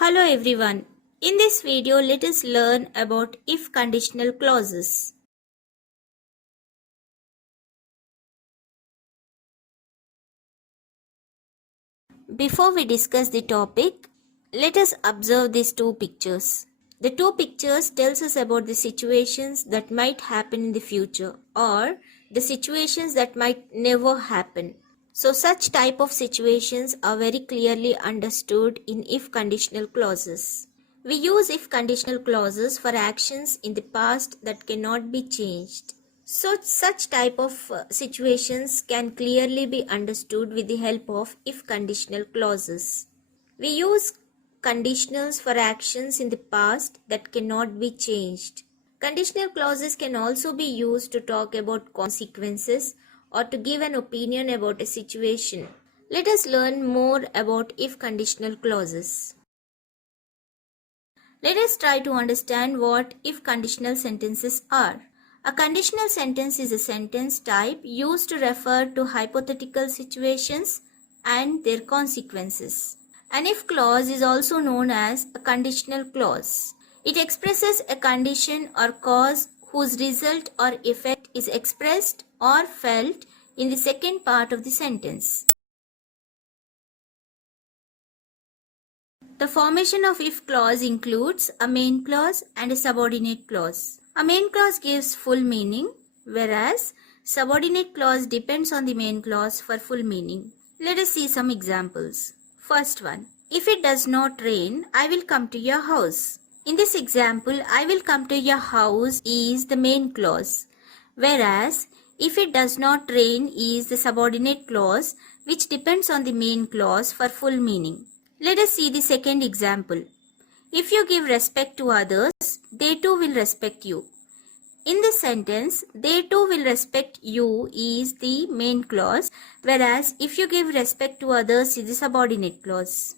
Hello everyone. In this video, let us learn about if conditional clauses. Before we discuss the topic, let us observe these two pictures. The two pictures tells us about the situations that might happen in the future or the situations that might never happen. So such type of situations are very clearly understood in if conditional clauses. We use if conditional clauses for actions in the past that cannot be changed. So such type of situations can clearly be understood with the help of if conditional clauses. We use conditionals for actions in the past that cannot be changed. Conditional clauses can also be used to talk about consequences or to give an opinion about a situation. Let us learn more about if conditional clauses. Let us try to understand what if conditional sentences are. A conditional sentence is a sentence type used to refer to hypothetical situations and their consequences. An if clause is also known as a conditional clause. It expresses a condition or cause whose result or effect is expressed or felt in the second part of the sentence. The formation of if clause includes a main clause and a subordinate clause. A main clause gives full meaning, whereas subordinate clause depends on the main clause for full meaning. Let us see some examples. First one, if it does not rain, I will come to your house. In this example, I will come to your house is the main clause, whereas if it does not rain is the subordinate clause which depends on the main clause for full meaning. Let us see the second example. If you give respect to others, they too will respect you. In this sentence, they too will respect you is the main clause, whereas if you give respect to others is the subordinate clause.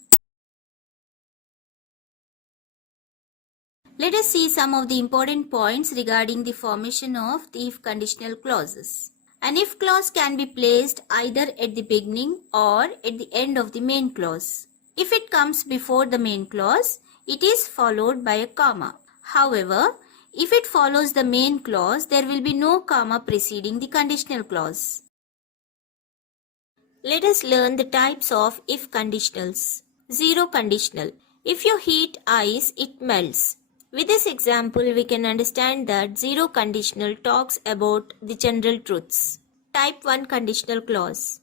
Let us see some of the important points regarding the formation of the if conditional clauses. An if clause can be placed either at the beginning or at the end of the main clause. If it comes before the main clause, it is followed by a comma. However, if it follows the main clause, there will be no comma preceding the conditional clause. Let us learn the types of if conditionals. Zero conditional. If you heat ice, it melts. With this example, we can understand that zero conditional talks about the general truths. Type 1 conditional clause.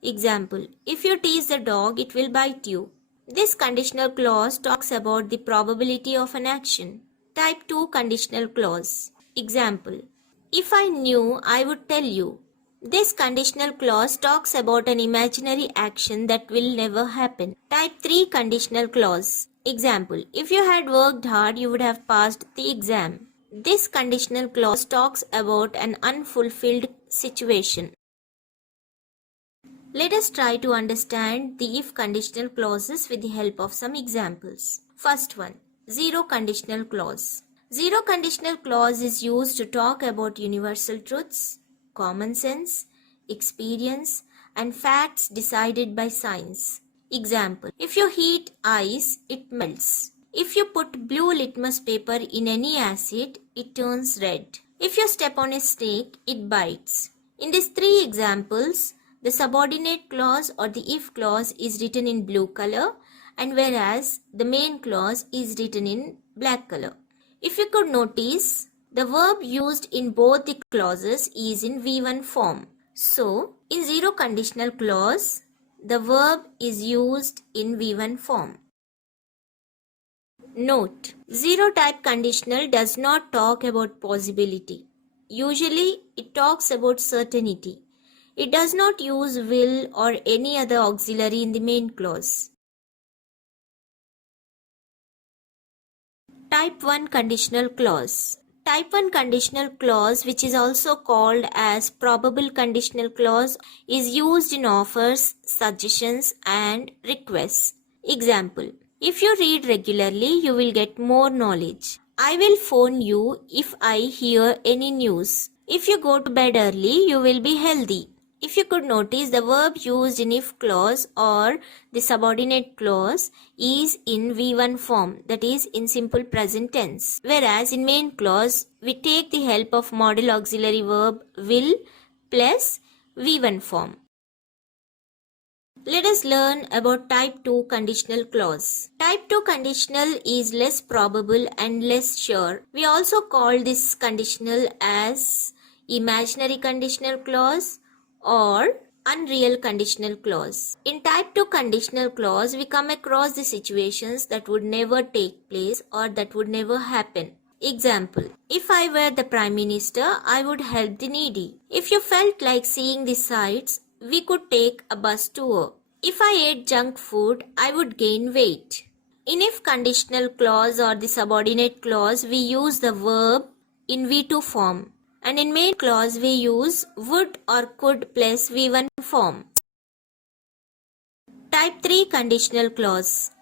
Example, if you tease the dog, it will bite you. This conditional clause talks about the probability of an action. Type 2 conditional clause. Example, if I knew, I would tell you. This conditional clause talks about an imaginary action that will never happen. Type 3 conditional clause. Example, if you had worked hard, you would have passed the exam. This conditional clause talks about an unfulfilled situation. Let us try to understand the if conditional clauses with the help of some examples. First one, zero conditional clause. Zero conditional clause is used to talk about universal truths, common sense, experience, and facts decided by science. Example, if you heat ice, it melts. If you put blue litmus paper in any acid, it turns red. If you step on a snake, it bites. In these three examples, the subordinate clause or the if clause is written in blue color, and whereas the main clause is written in black color. If you could notice, the verb used in both the clauses is in V1 form. So, in zero conditional clause, the verb is used in V1 form. Note, zero type conditional does not talk about possibility. Usually, it talks about certainty. It does not use will or any other auxiliary in the main clause. Type 1 conditional clause. Type 1 conditional clause, which is also called as probable conditional clause, is used in offers, suggestions, and requests. Example, if you read regularly, you will get more knowledge. I will phone you if I hear any news. If you go to bed early, you will be healthy. If you could notice, the verb used in if clause or the subordinate clause is in V1 form, that is in simple present tense. Whereas in main clause, we take the help of modal auxiliary verb will plus V1 form. Let us learn about type 2 conditional clause. Type 2 conditional is less probable and less sure. We also call this conditional as imaginary conditional clause or unreal conditional clause. In type 2 conditional clause, we come across the situations that would never take place or that would never happen. Example, if I were the Prime Minister, I would help the needy. If you felt like seeing the sights, we could take a bus tour. If I ate junk food, I would gain weight. In if conditional clause or the subordinate clause, we use the verb in V2 form. And in main clause, we use would or could plus V1 form. Type 3 conditional clause.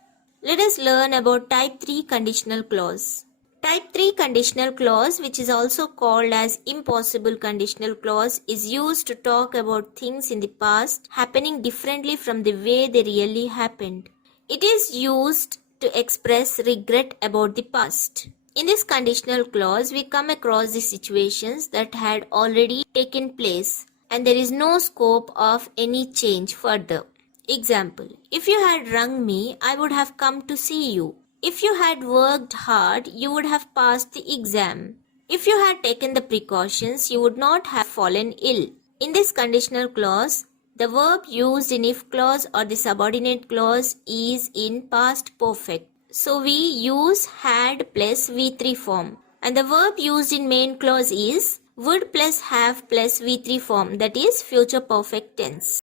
Let us learn about type 3 conditional clause. Type 3 conditional clause, which is also called as impossible conditional clause, is used to talk about things in the past happening differently from the way they really happened. It is used to express regret about the past. In this conditional clause, we come across the situations that had already taken place and there is no scope of any change further. Example, if you had rung me, I would have come to see you. If you had worked hard, you would have passed the exam. If you had taken the precautions, you would not have fallen ill. In this conditional clause, the verb used in if clause or the subordinate clause is in past perfect. So we use had plus V3 form. And the verb used in main clause is would plus have plus V3 form, that is future perfect tense.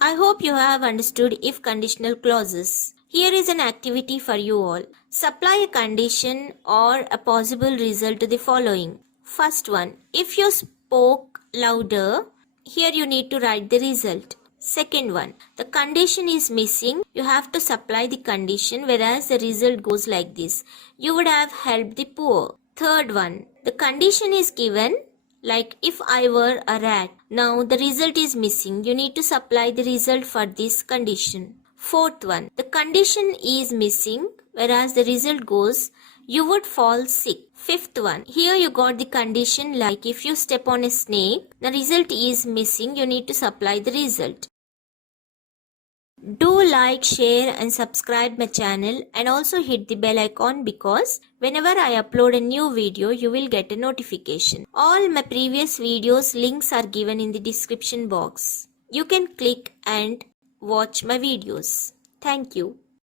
I hope you have understood if conditional clauses. Here is an activity for you all. Supply a condition or a possible result to the following. First one, if you spoke louder, here you need to write the result. Second one, the condition is missing. You have to supply the condition, whereas the result goes like this. You would have helped the poor. Third one, the condition is given like if I were a rat. Now the result is missing. You need to supply the result for this condition. Fourth one, the condition is missing, whereas the result goes you would fall sick. Fifth one, here you got the condition like if you step on a snake, the result is missing. You need to supply the result. Do like, share and subscribe my channel and also hit the bell icon because whenever I upload a new video, you will get a notification. All my previous videos links are given in the description box. You can click and watch my videos. Thank you.